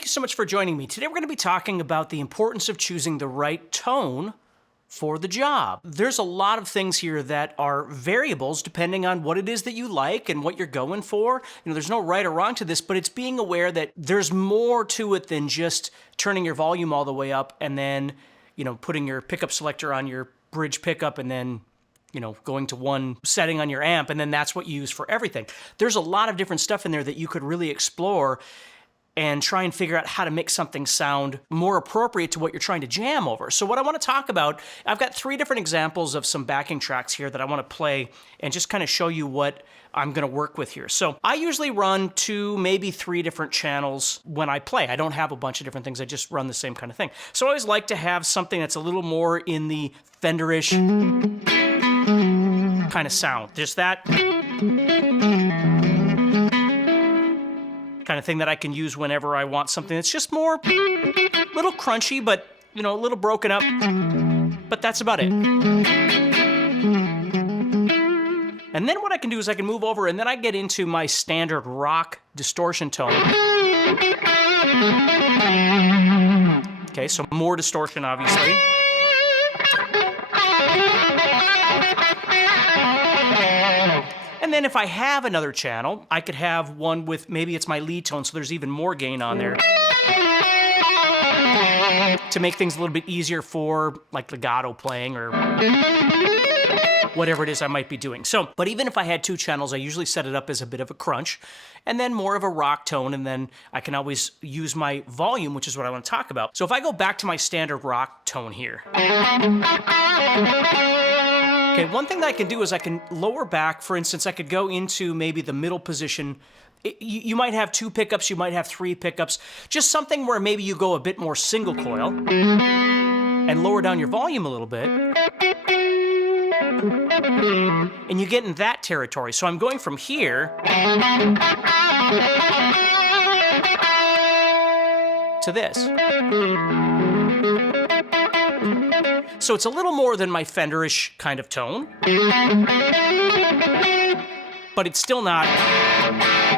Thank you so much for joining me. Today we're going to be talking about the importance of choosing the right tone for the job. There's a lot of things here that are variables depending on what it is that you like and what you're going for. There's no right or wrong to this, but it's being aware that there's more to it than just turning your volume all the way up and then, putting your pickup selector on your bridge pickup and then going to one setting on your amp, and then that's what you use for everything. There's a lot of different stuff in there that you could really explore and try and figure out how to make something sound more appropriate to what you're trying to jam over. So what I want to talk about, I've got 3 different examples of some backing tracks here that I want to play and just kind of show you what I'm going to work with here. So I usually run 2, maybe 3 different channels when I play. I don't have a bunch of different things. I just run the same kind of thing. So I always like to have something that's a little more in the Fender-ish kind of sound. Just that kind of thing that I can use whenever I want something that's just more little crunchy, but a little broken up, but that's about it. And then what I can do is I can move over and then I get into my standard rock distortion tone. Okay, so more distortion obviously. And then if I have another channel, I could have one with, maybe it's my lead tone, so there's even more gain on there to make things a little bit easier for like legato playing or whatever it is I might be doing. But even if I had 2 channels, I usually set it up as a bit of a crunch and then more of a rock tone, and then I can always use my volume, which is what I want to talk about. So if I go back to my standard rock tone here, okay, one thing that I can do is I can lower back. For instance, I could go into maybe the middle position. You might have 2 pickups, you might have 3 pickups, just something where maybe you go a bit more single coil and lower down your volume a little bit. And you get in that territory. So I'm going from here to this. So it's a little more than my Fender-ish kind of tone, but it's still not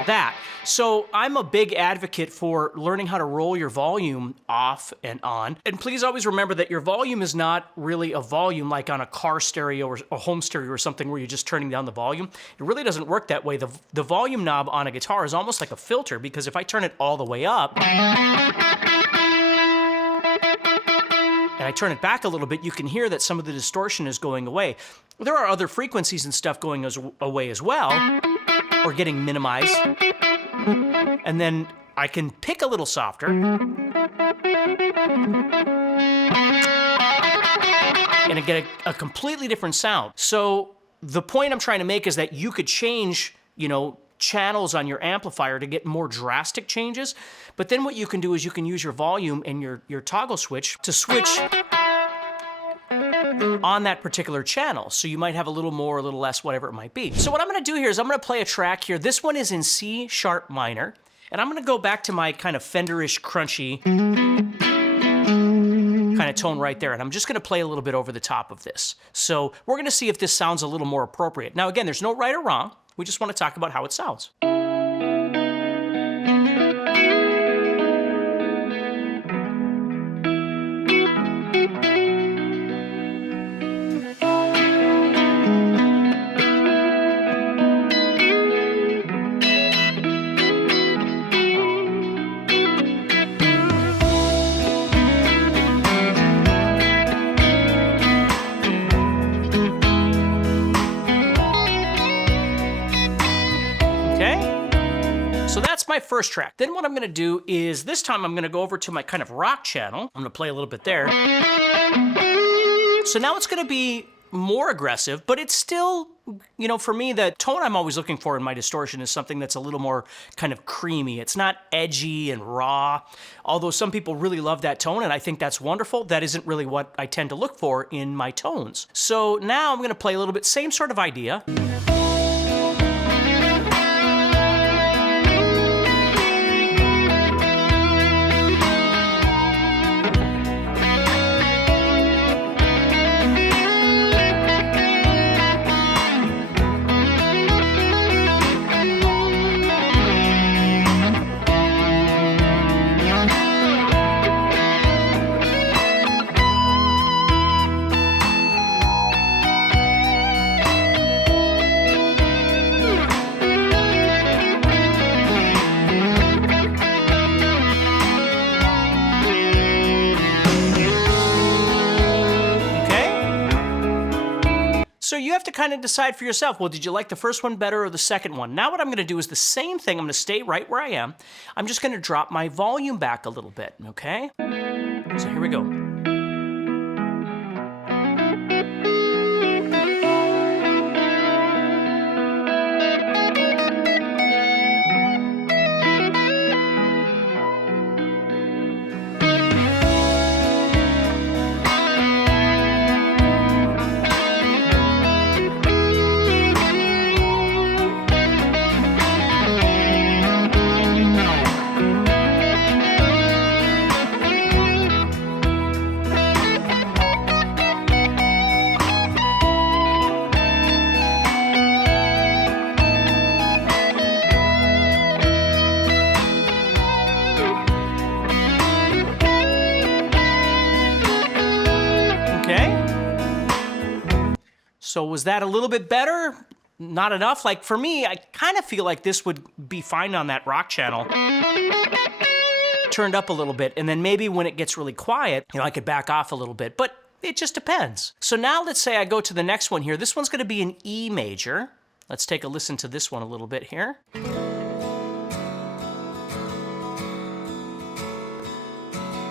that. So I'm a big advocate for learning how to roll your volume off and on. And please always remember that your volume is not really a volume like on a car stereo or a home stereo or something where you're just turning down the volume. It really doesn't work that way. The volume knob on a guitar is almost like a filter, because if I turn it all the way up and I turn it back a little bit, you can hear that some of the distortion is going away. There are other frequencies and stuff going away as well, or getting minimized. And then I can pick a little softer. And I get a completely different sound. So the point I'm trying to make is that you could change, channels on your amplifier to get more drastic changes. But then what you can do is you can use your volume and your toggle switch to switch on that particular channel. So you might have a little more, a little less, whatever it might be. So what I'm going to do here is I'm going to play a track here. This one is in C sharp minor. And I'm going to go back to my kind of Fender-ish crunchy kind of tone right there. And I'm just going to play a little bit over the top of this. So we're going to see if this sounds a little more appropriate. Now, again, there's no right or wrong. We just want to talk about how it sounds. So that's my first track. Then what I'm gonna do is, this time I'm gonna go over to my kind of rock channel. I'm gonna play a little bit there. So now it's gonna be more aggressive, but it's still, for me, the tone I'm always looking for in my distortion is something that's a little more kind of creamy. It's not edgy and raw, although some people really love that tone, and I think that's wonderful. That isn't really what I tend to look for in my tones. So now I'm gonna play a little bit, same sort of idea. So you have to kind of decide for yourself, well, did you like the first one better or the second one? Now what I'm going to do is the same thing. I'm going to stay right where I am. I'm just going to drop my volume back a little bit, okay? So here we go. So was that a little bit better? Not enough? Like for me, I kind of feel like this would be fine on that rock channel. Turned up a little bit, and then maybe when it gets really quiet, I could back off a little bit, but it just depends. So now let's say I go to the next one here. This one's gonna be an E major. Let's take a listen to this one a little bit here. I'm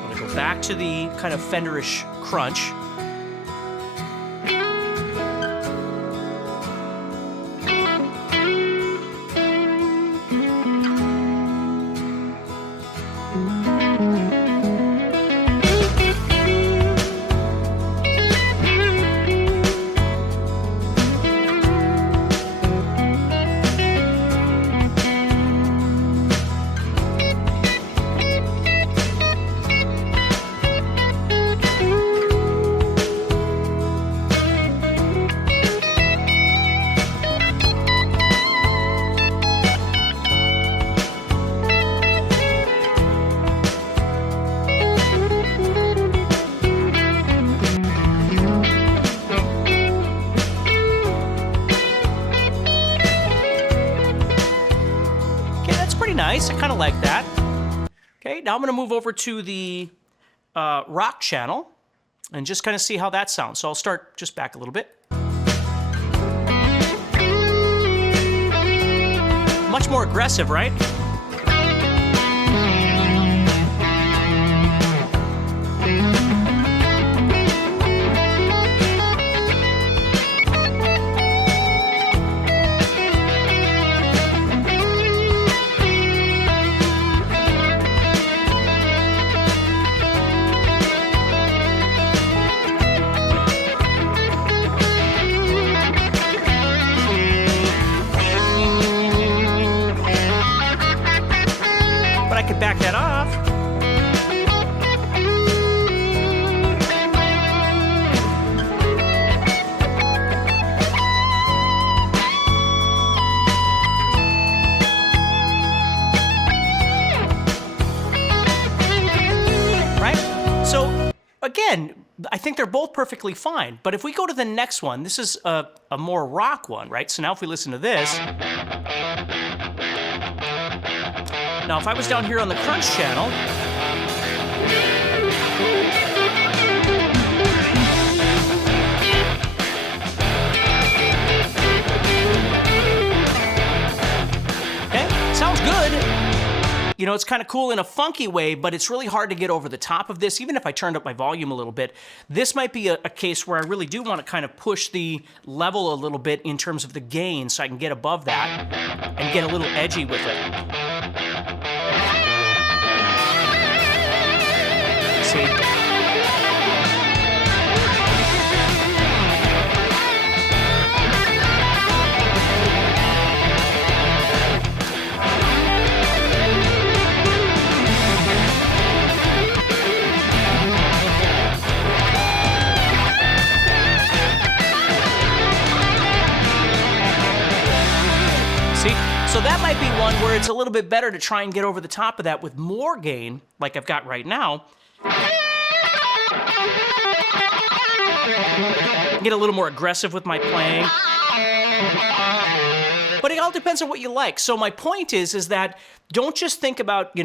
gonna go back to the kind of Fenderish crunch. Nice, I kind of like that. Okay, now I'm gonna move over to the rock channel and just kind of see how that sounds. So I'll start just back a little bit. Much more aggressive, right? Back that off. Right? So again, I think they're both perfectly fine. But if we go to the next one, this is a more rock one, right? So now if we listen to this. Now, if I was down here on the crunch channel, okay, sounds good. It's kind of cool in a funky way, but it's really hard to get over the top of this, even if I turned up my volume a little bit. This might be a case where I really do want to kind of push the level a little bit in terms of the gain so I can get above that and get a little edgy with it. See? So that might be one where it's a little bit better to try and get over the top of that with more gain, like I've got right now. Get a little more aggressive with my playing. But it all depends on what you like. So my point is that don't just think about,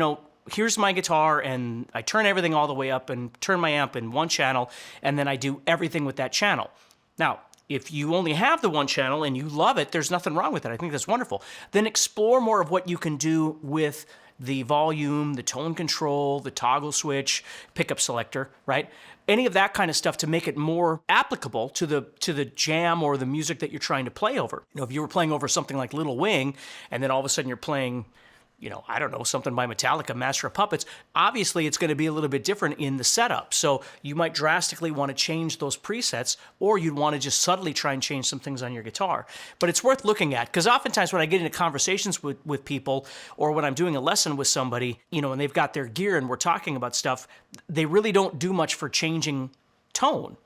here's my guitar and I turn everything all the way up and turn my amp in one channel and then I do everything with that channel. Now, If you only have the one channel and you love it, there's nothing wrong with it. I think that's wonderful. Then explore more of what you can do with the volume, the tone control, the toggle switch, pickup selector, right? Any of that kind of stuff to make it more applicable to the jam or the music that you're trying to play over. You know, if you were playing over something like Little Wing, and then all of a sudden you're playing, you know, I don't know, something by Metallica, Master of Puppets, obviously it's going to be a little bit different in the setup. So you might drastically want to change those presets, or you'd want to just subtly try and change some things on your guitar. But it's worth looking at, because oftentimes when I get into conversations with people, or when I'm doing a lesson with somebody, you know, and they've got their gear and we're talking about stuff, they really don't do much for changing tone.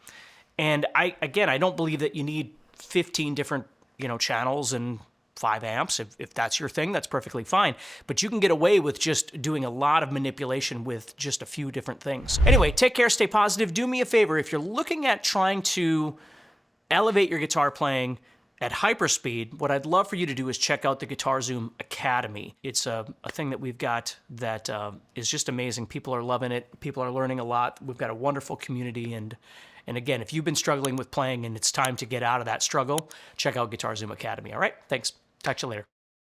And I don't believe that you need 15 different, you know, channels and 5 amps. If that's your thing, that's perfectly fine. But you can get away with just doing a lot of manipulation with just a few different things. Anyway, take care, stay positive. Do me a favor, if you're looking at trying to elevate your guitar playing at hyperspeed, what I'd love for you to do is check out the Guitar Zoom Academy. It's a thing that we've got that is just amazing. People are loving it. People are learning a lot. We've got a wonderful community. And again, if you've been struggling with playing and it's time to get out of that struggle, check out Guitar Zoom Academy. All right? Thanks. Talk to you later.